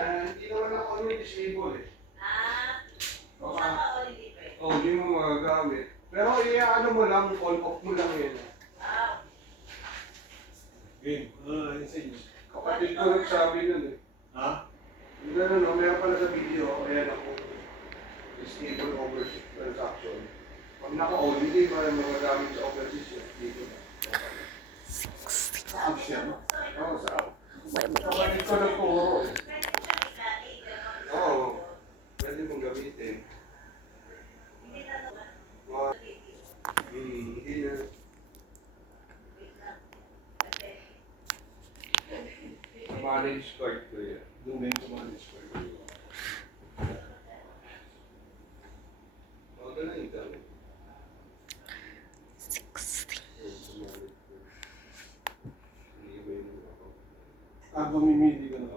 Hindi naman ako disable eh. Kung saan ka holiday pa eh. Hindi mo magagamit. Pero ano mo lang, on off mo lang yan. Game. Insigne. Kapatid ko nagsabi nun eh. Ha? Yung gano'n, no, meron pala sa video, ayan ako. Stable overseas transaction. Pag naka-on, hindi mo lang magagamit sa overseas yun. Dito na. Sa apps yan. Oo, sa app. Kapatid ko nagturo eh. Oo. Pwede mong gamitin. Hindi na. Manage card ko yan. Doon din sa manage ko. Mga na internet. 60. Mamimili ka na.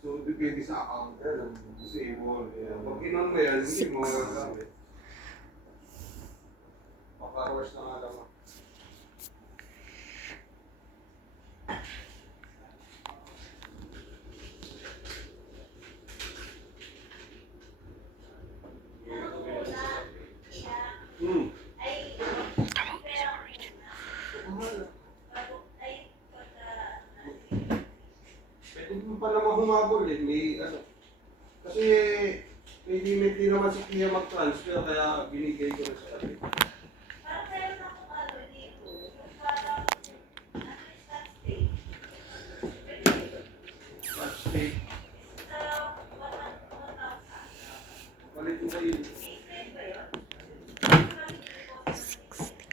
So, depende sa account. Disable. Pag inon mo yan, hindi mo magagamit. Maka-hours na nga lang. Pwede mo pa naman humabol eh. May ano. Kasi may limit din naman si Kia mag-transfer kaya binigay ko na sa atin. Stay. Palit mo sa yun.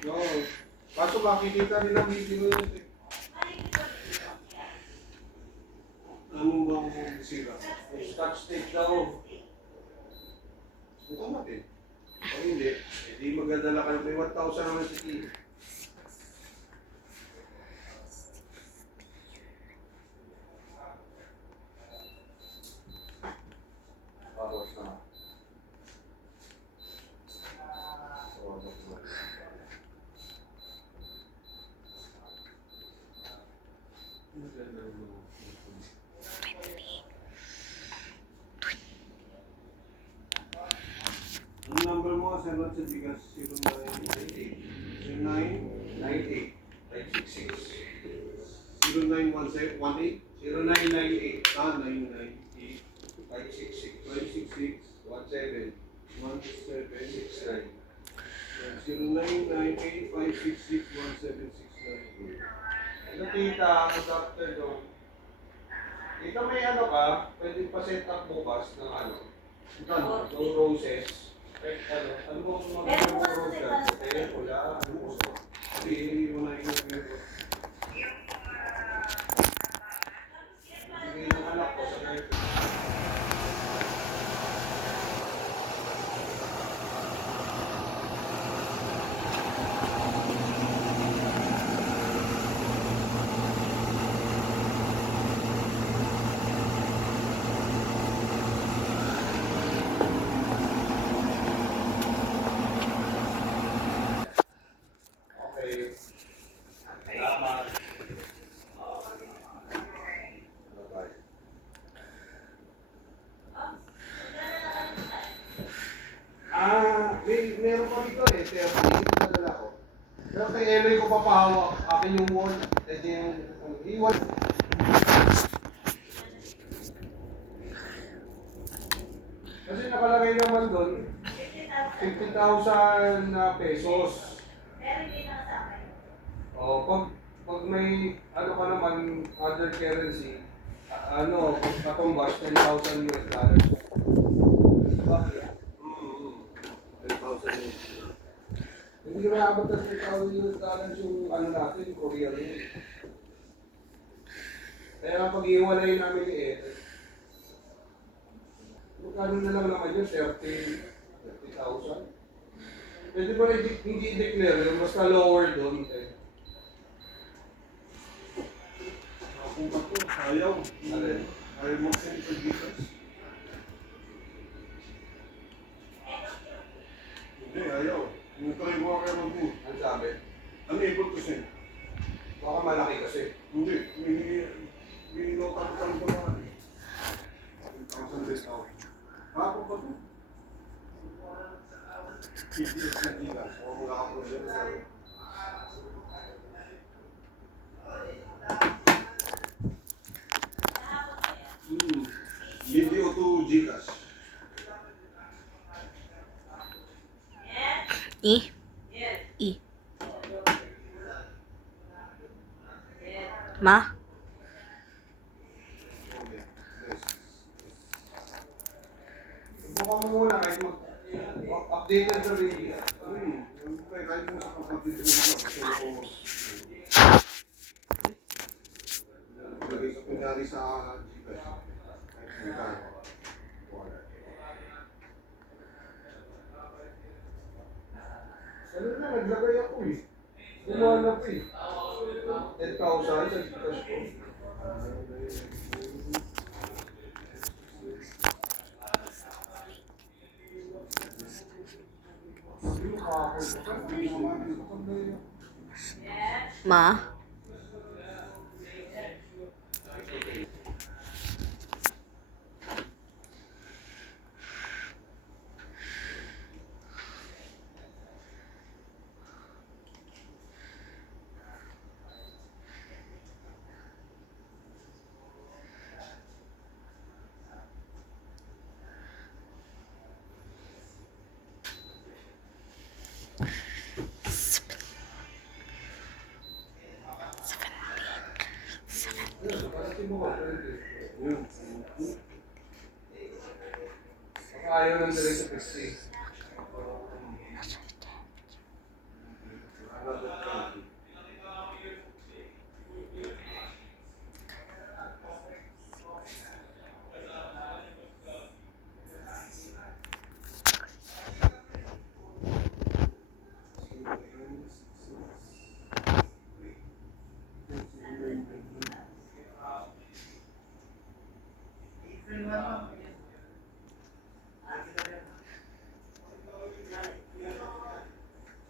No. Kaso makikita rin ang meeting mo yun. Anong bang sira? Scotch tape daw. Ito natin. Kung hindi, hindi magdadala ka ng may 1,000 naman si Kia. Tapos na. Ang number mo, Sir Rod, sa bigas, 0998 98 566 0918 0998 998 566 566 17 1769 0998 0998 566 1769. Ano tita, good afternoon. Tita may ano ka, pwede pa set up bukas ng ano? No roses. Ano mo mga roses ka? Eh, wala. Hindi mo na ingat. Sige ng anak ko sa ngayon. Okay. Salamat. Bye-bye. Meron pa dito eh, kaya hindi ko nadala ko. Pero kay Eloy ko papahawak, akin yung wall, pwede yung iwan. Kasi nakalagay naman doon, 50,000 pesos. Pag may ano ka naman, other currency, katumbas, 10,000 US dollars. Bakit? 10,000 US. Hindi ka maabot na 10,000 US dollars yung ano natin, Korea rin. Kaya pag-iwalay namin ni Ed, magkano na lang naman yun, 30,000. Pwede pa rin hindi i-declare yun, basta lower doon. Kung ba ito, ayaw. Alin? Ayaw mo send sa bigas. Hindi, ayaw. Yung try mo kayo mag-move. Ang sabi? Unable to send. Baka malaki kasi. Hindi, may local ko naman eh. 1,000 discount. Hapon pa to. PPS na gigas. O mga hapon dyan sa... Video to gigas. I. I. Ma. Subukan mo muna kahit updated sa radio. Kahit mo sa kapatid mo kasi ako lagay sa kunyari sa gigas. Kahit mo ka. Ano na, naglagay ako eh. Gumana pa eh. 10,000 sa Gcash ko. Ma. Baka ayaw ng direct sa PC.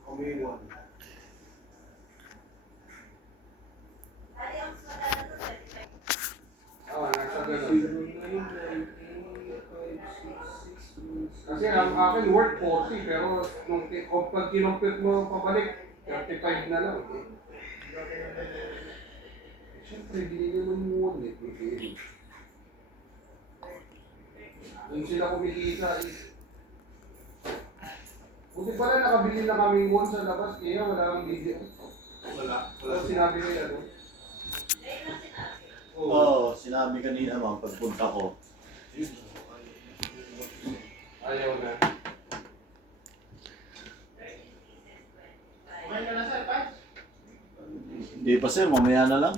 Kami one. Nasa ganun. Kasi ang akin worth 40 pero kung pag kinumpit mo pabalik, 35 na lang. Siyempre, binili mo yung wallet. Yung sila kumikita eh. Buti pala nakabili na kami won sa labas, kaya wala kang video. Wala. Wala sinabi ko yan. Oo, sinabi kanina ma'am, pagpunta ko. Ayaw na. Hindi pa sir, mamaya na lang.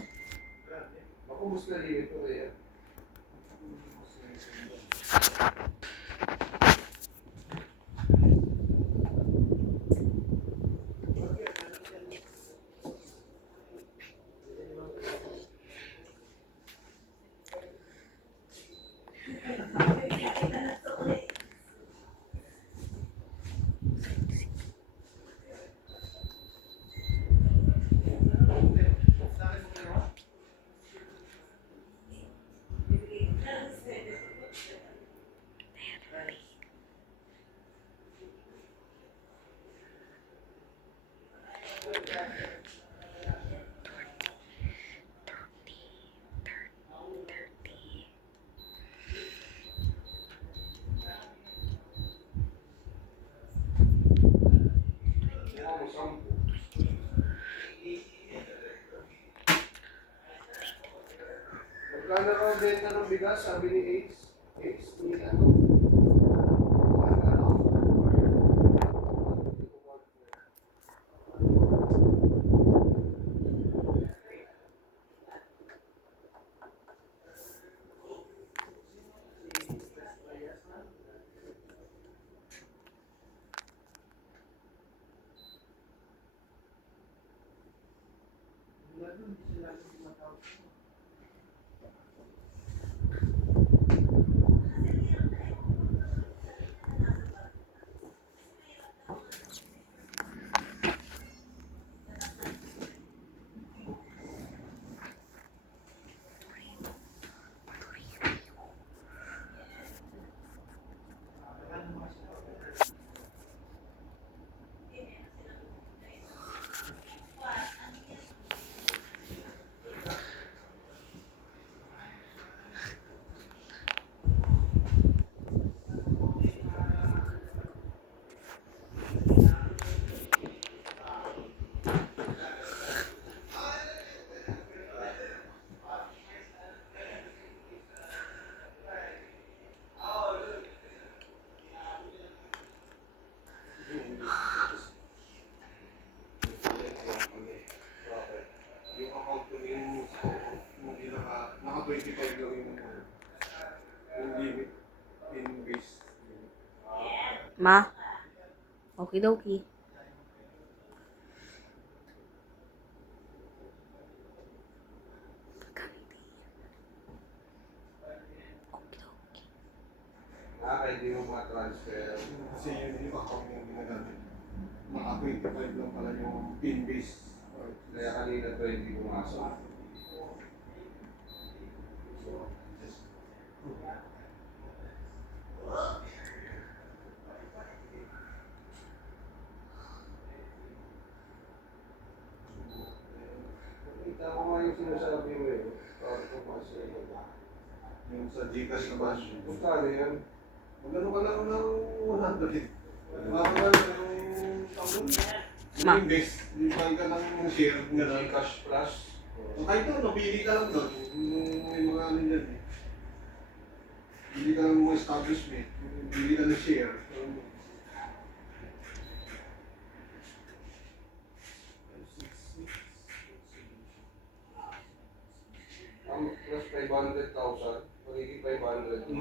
Ako mas nalimit ko kaya. Magkano raw benta ng bigas, sabi ni Ace? Ace, ni ano? 25 lang yung limit in base. Ma. Okay dokie. Hindi mo ma-transfer. Kasi yun yung account yung ginagamit. Maka 25 lang pala yung pin base. Kaya kanina 20 pumasok. Kita ko nga yung sinasabi mo eh. Para pumasok. Yung sa Gcash naman. Magkano yan? Magano ka lang ng 100. Parang yung tawag. Ma. Yung base, yung ka ng share nga lang. Gcash Plus. So kahit ito, napili ka lang doon. May mga ano dyan eh. Pili ka lang mga establishment. Pili ka ng share. Ang plus 500,000, magiging 500.